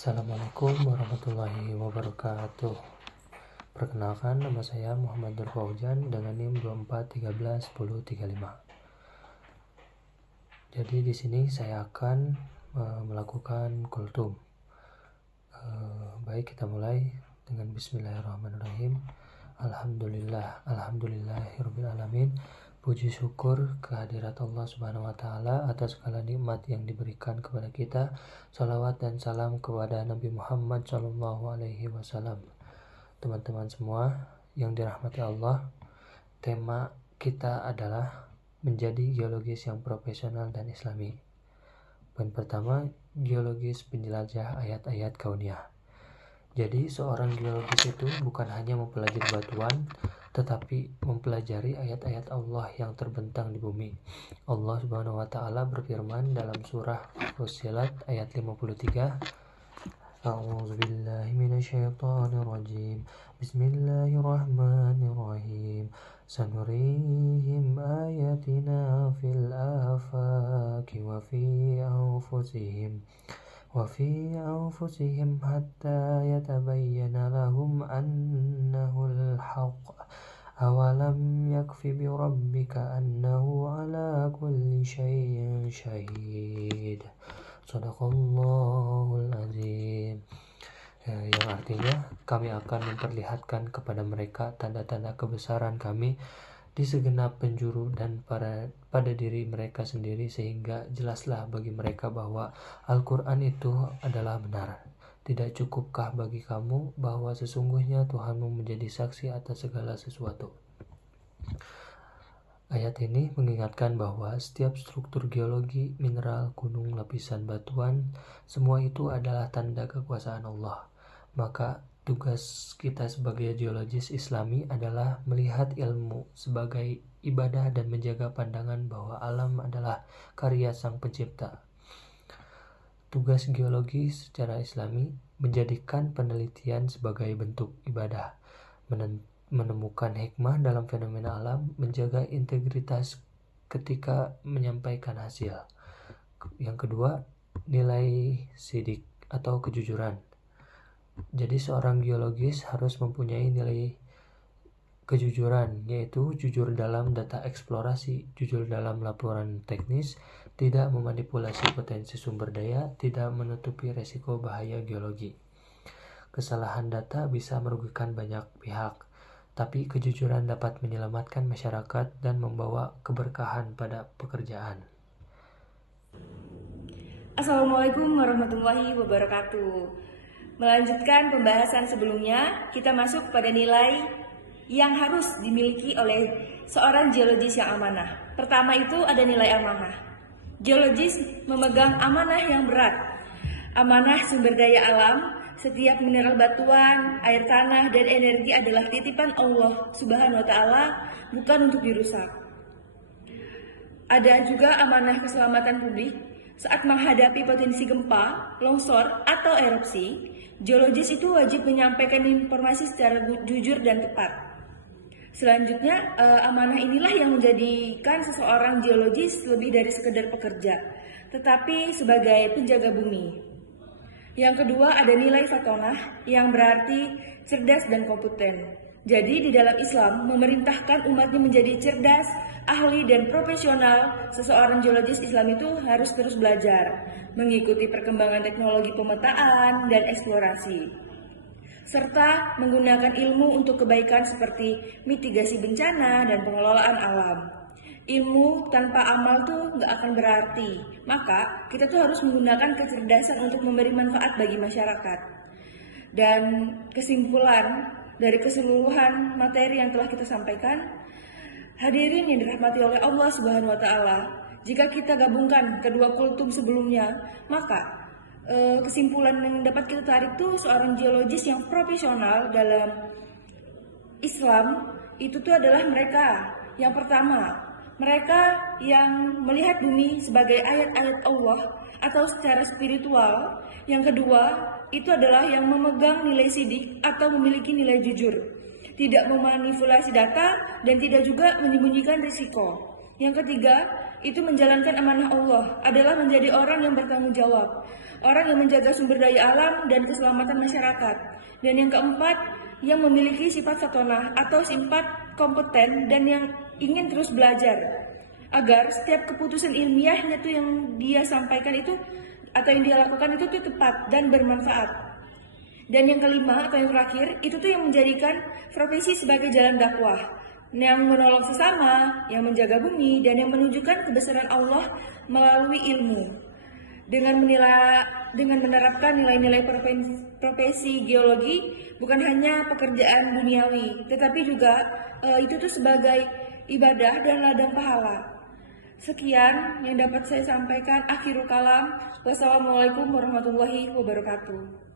Assalamualaikum warahmatullahi wabarakatuh. Perkenalkan, nama saya Muhammad Nur Fauzan dengan NIM 24131035. Jadi di sini saya akan melakukan kultum. Baik, kita mulai dengan Bismillahirrahmanirrahim. Alhamdulillahirabbil alamin. Puji syukur kehadirat Allah Subhanahu wa taala atas segala nikmat yang diberikan kepada kita. Salawat dan salam kepada Nabi Muhammad sallallahu alaihi wasallam. Teman-teman semua yang dirahmati Allah, tema kita adalah menjadi geologis yang profesional dan islami. Poin pertama, geologis penjelajah ayat-ayat kauniyah. Jadi seorang geologis itu bukan hanya mempelajari batuan, tetapi mempelajari ayat-ayat Allah yang terbentang di bumi. Allah Subhanahu wa taala berfirman dalam surah Fussilat ayat 53, A'udzubillahi minasyaitonirrajim. Bismillahirrahmanirrahim. Sanurihim ayatina fil afaqi wa fi anfusihim hatta yatabayyana lahum annahul haqq. Awalam yakfi bi rabbika annahu ala kulli syai'in syahid. Shadaqallahul azim. Yang artinya kami akan memperlihatkan kepada mereka tanda-tanda kebesaran kami di segenap penjuru dan pada diri mereka sendiri, sehingga jelaslah bagi mereka bahwa Al-Quran itu adalah benar. Tidak cukupkah bagi kamu bahwa sesungguhnya Tuhanmu menjadi saksi atas segala sesuatu? Ayat ini mengingatkan bahwa setiap struktur geologi, mineral, gunung, lapisan batuan, semua itu adalah tanda kekuasaan Allah. Maka tugas kita sebagai geologis Islami adalah melihat ilmu sebagai ibadah dan menjaga pandangan bahwa alam adalah karya Sang Pencipta. Tugas geologi secara Islami menjadikan penelitian sebagai bentuk ibadah, menemukan hikmah dalam fenomena alam, menjaga integritas ketika menyampaikan hasil. Yang kedua, nilai sidik atau kejujuran. Jadi seorang geologis harus mempunyai nilai kejujuran, yaitu jujur dalam data eksplorasi, jujur dalam laporan teknis, tidak memanipulasi potensi sumber daya, tidak menutupi resiko bahaya geologi. Kesalahan data bisa merugikan banyak pihak, tapi kejujuran dapat menyelamatkan masyarakat dan membawa keberkahan pada pekerjaan. Assalamualaikum warahmatullahi wabarakatuh. Melanjutkan pembahasan sebelumnya, kita masuk pada nilai yang harus dimiliki oleh seorang geologis yang amanah. Pertama itu ada nilai amanah. Geologis memegang amanah yang berat. Amanah sumber daya alam, setiap mineral batuan, air tanah, dan energi adalah titipan Allah Subhanahu wa taala, bukan untuk dirusak. Ada juga amanah keselamatan publik. Saat menghadapi potensi gempa, longsor, atau erupsi, geologis itu wajib menyampaikan informasi secara jujur dan tepat. Selanjutnya, amanah inilah yang menjadikan seseorang geologis lebih dari sekedar pekerja, tetapi sebagai penjaga bumi. Yang kedua, ada nilai fatonah yang berarti cerdas dan kompeten. Jadi di dalam Islam memerintahkan umatnya menjadi cerdas, ahli, dan profesional. Seseorang geologis Islam itu harus terus belajar, mengikuti perkembangan teknologi pemetaan dan eksplorasi, serta menggunakan ilmu untuk kebaikan seperti mitigasi bencana dan pengelolaan alam. Ilmu tanpa amal tuh nggak akan berarti. Maka kita tuh harus menggunakan kecerdasan untuk memberi manfaat bagi masyarakat. Dan kesimpulan dari keseluruhan materi yang telah kita sampaikan, hadirin yang dirahmati oleh Allah Subhanahu wa taala, jika kita gabungkan kedua kultum sebelumnya, maka kesimpulan yang dapat kita tarik tuh seorang geologis yang profesional dalam Islam itu tuh adalah mereka. Yang pertama, mereka yang melihat bumi sebagai ayat-ayat Allah atau secara spiritual. Yang kedua, itu adalah yang memegang nilai sidik atau memiliki nilai jujur, tidak memanipulasi data dan tidak juga menyembunyikan risiko. Yang ketiga, itu menjalankan amanah Allah adalah menjadi orang yang bertanggung jawab, orang yang menjaga sumber daya alam dan keselamatan masyarakat. Dan yang keempat, yang memiliki sifat satonah atau sifat kompeten dan yang ingin terus belajar, agar setiap keputusan ilmiahnya tuh yang dia sampaikan itu atau yang dia lakukan itu tuh tepat dan bermanfaat. Dan yang kelima atau yang terakhir, itu tuh yang menjadikan profesi sebagai jalan dakwah, yang menolong sesama, yang menjaga bumi, dan yang menunjukkan kebesaran Allah melalui ilmu. Dengan menerapkan nilai-nilai profesi geologi bukan hanya pekerjaan duniawi, tetapi juga itu tuh sebagai ibadah dan ladang pahala. Sekian yang dapat saya sampaikan. Akhirul kalam. Wassalamualaikum warahmatullahi wabarakatuh.